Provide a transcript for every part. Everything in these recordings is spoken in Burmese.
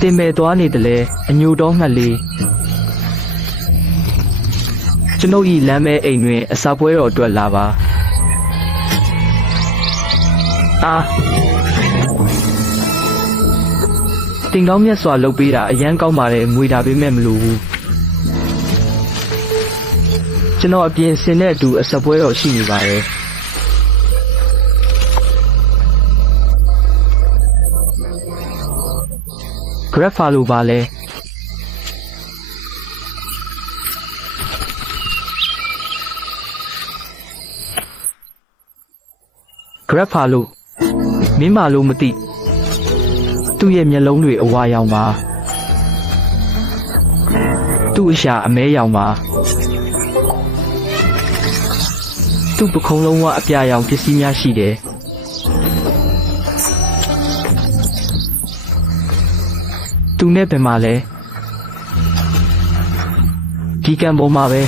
တင်မဲ့သွားနေတယ်လေအညိုတော်ငှက်လေးကျွန်ုပ်ဤလမ်းမဲအိမ်တွင်အစာပွဲတော်အတွက်လာပါတင်ကောင်းမြတ်စွာလုပ်ပေးတာအရန်ကောင်းပါတယ်ငွေတာပေးမဲ့မလို့ဘူးကျွန်တော်အပြင်ဆင်တဲ့အတူအစာပွဲတော်ရှိနေပါတယ်Grab ဖာလို့ပါလဲGrab ဖာလို့မင်းမလို့မသိသူ့ရဲ့မျက်လုံးတွေအဝါရောင်ပါသူ့အရှာအမဲရောင်ပါသူ့ပခုံးလုံးဝအပြာရောင်ပစ္စည်းများရှိတယ်သူနဲ့ဘယ်မှာလဲဒီကံပေါ်မှာပဲ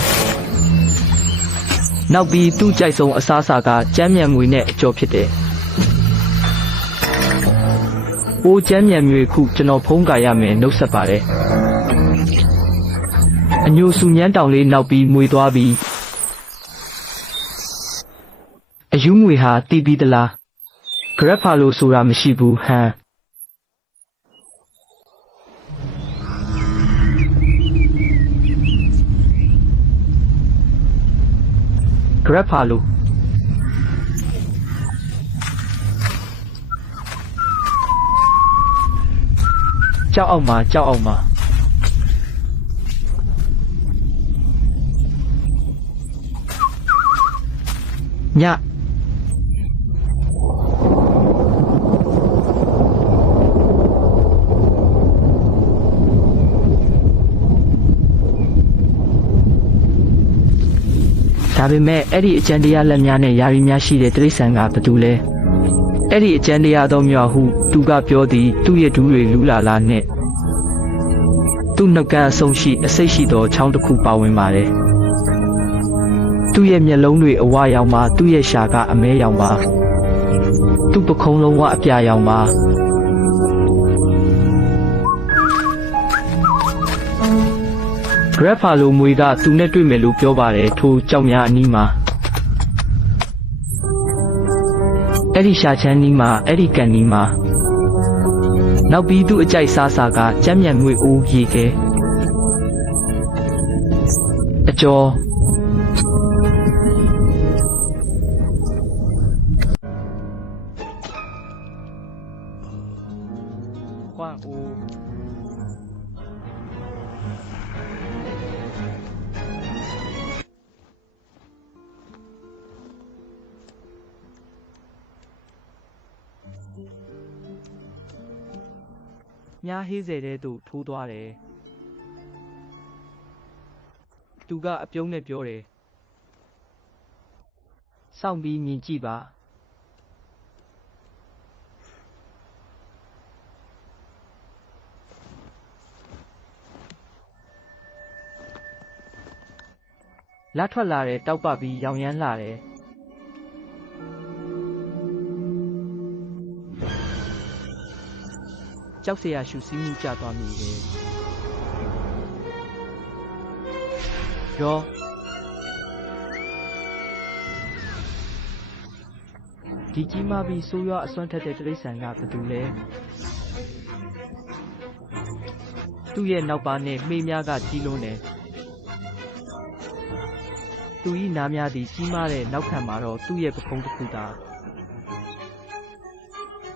နောက်ပြီးသူ့ကြိုက်ဆုံးအစားအစာကကျမ်းမြန်ငွေနဲ့အကျော်ဖြစ်တယ်။အိုးကျမ်းမြန်မျိုးခုကျွန်တော်ဖုံးကာရမယ်နှုတ်ဆက်ပါတယ်။အညိုစုညမ်းတောင်လေးနောက်ပြီးမွေသွားပြီးအယူငွေဟာတီးပြီးသလား Grab ဖာလို့ဆိုတာမရှိဘူးဟမ်Grab ဖာလို့ကြောက်အောင်ပါကြောက်အောင်ပါညဒါပေမဲ့အဲ့ဒီအကျဉ်တရားလက်များနဲ့ယာရီများရှိတဲ့တိရစ္ဆာန်ကဘာတူလဲအဲ့ဒီအကျဉ်တရားတော်များဟုသူကပြောသည်သူ့ရဲ့ဒူးတွေလူလာလာနဲ့သူ့နှုတ်ခမ်းအဆုံးရှိအစိတ်ရှိသောချောင်းတစ်ခုပါဝင်ပါတယ်သူ့ရဲ့မျက်လုံးတွေအဝါရောင်ပါသူ့ရဲ့ရှာကအမဲရောင်ပါသူ့ပခုံးလုံးဝအပြာရောင်ပါGrab ဖာလိုမွေကသူနဲ့တွေ့မယ်လို့ပြောပါတယ်ထိုကြောက်များအနီးမှာအဲ့ဒီရှာချမ်းနီးမှာအဲ့ဒီကန်နီးမှာနောက်ပြီးသူ့အကြိုက်စားစာကကျမ်းမြန်ငွေအိုးရေခဲအကျော်ခွန့်အိုးမြားဟေးစေတဲ့သူထိုးသွားတယ်သူကအပြုံးနဲ့ပြောတယ်စောင့်ပြီးမြင်ကြည့်ပါလက်ထွက်လာတယ်တောက်ပပြီးရောင်ရမ်းလာတယ်ကြောက်စရာရှူစီးမှုကြသွားမိတယ်ရောဒီကြီးမားပြီးဆိုးရွားအစွမ်းထက်တဲ့တိရစ္ဆာန်ကဘာတူလဲသူ့ရဲ့နောက်ပါနဲ့မှေးများကကြီးလွန်းတယ်သူဤနားများသည်ကြီးမားတဲ့နောက်ခံမှာတော့သူ့ရဲ့ပခုံးတစ်ခုသာ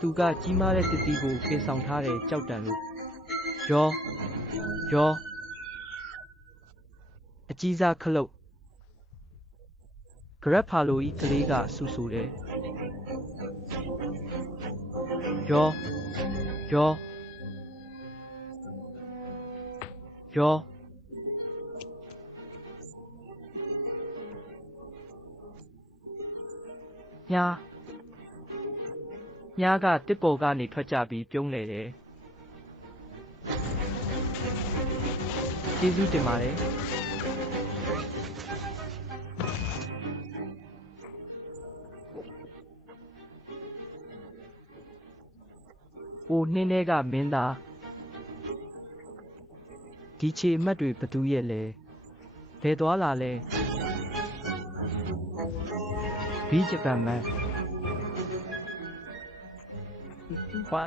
သူကကြီးမားတဲ့တတိကိုပင်ဆောင်ထားတဲ့ကြောက်တံလို့ရောအကြီးစားခလုတ် Grab ဖာလိုဤကလေးကဆူဆူတယ်ရောမြားကတစ်ပေါ်ကနေထွက်ကြပြီးပြုံးလေတယ်ကျေးဇူးတင်ပါတယ် အိုနှင်းထဲကမင်းသားဒီခြေအမှတ်တွေဘသူရဲ့လဲဘယ်သွားလာလဲဘီဂျပန်မန်ခွာ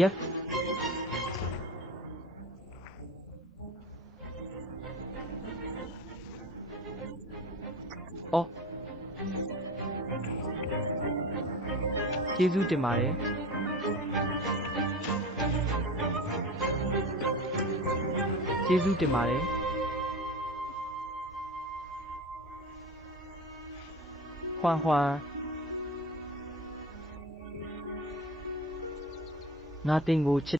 Yes အော်ကျေးဇူးတင်ပါတယ်ကျေးဇူးတင်ပါတယ်ဟွမ်ငါတင်ကိုချစ်